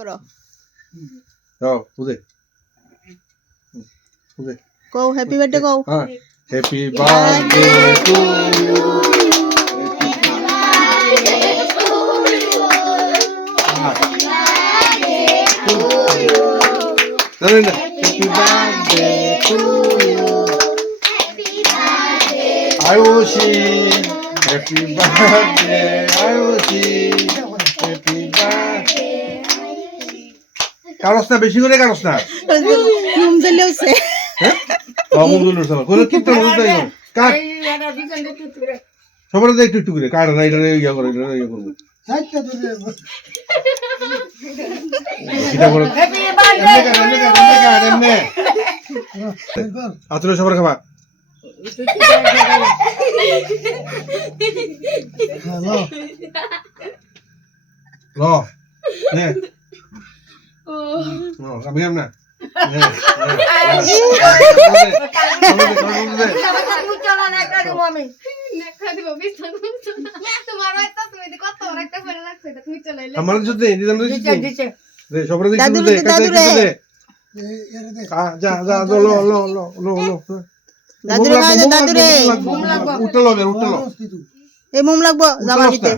করো বুঝে বুঝে কও হ্যাপি বার্থডে কও হ্যাঁ happy birthday to you happy birthday to you I wish you happy birthday. I wish you happy birthday. Cars না বেশি করে কারস না ঘুম জ্বলেছে হ্যাঁ অমঙ্গল সব কোন কি তো বলতে গো কাট সবার একটু একটু করে কাট না এটা ইয়া করে এটা ইয়া করব সাইডটা ধরে এটা বড় হ্যাপি বার্থডে এমনে আতলে সবার খাবা হ্যালো লো নে ও আমি না আমার যদি সবার যা যা লো লো লো লো লো দাদুরে খাও দাদুরে উঠলো উঠলো এই মোম লাগবো জামা দিতে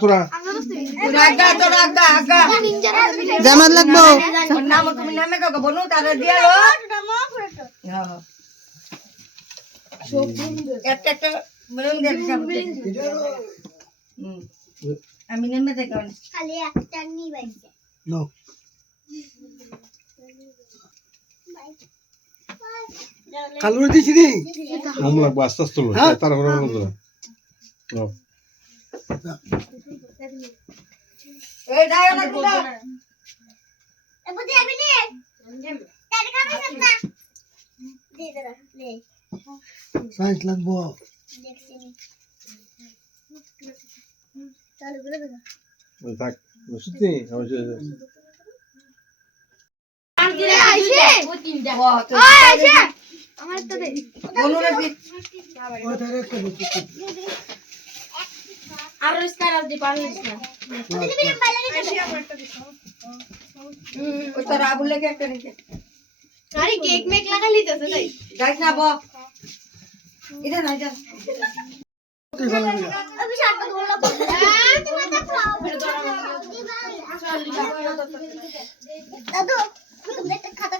তোরা জামা লাগবো আমি নেমে দেখো খালি একটা নিয়ে বাইছে নো কালুর দিছি নি মোম লাগবো আস্তে আস্তে লো তারপরে লো এই দাও না কুদা এ বুদ্ধি আবি নে তার কাছে না দে দাদা লে সাইজ লাগবো দেখছি নি চালু করে দাও থাক সত্যি অবশ্যই আইছে ও তিনটা আইছে আমার তো দে বনুরে দি ও ধরে একটা বুঝছি আর স্টার দি পানি দিছ না তুমি বাইলে নিতে আমারটা দিছ ওই তো রাবুলে কে একটা নিতে আরে কেক মেক লাগা লিতেছে তাই যাইস না ব এটা না যা अभी शाम को बोलना पड़ेगा तुम्हें तो खाओ दादू तुमने खाता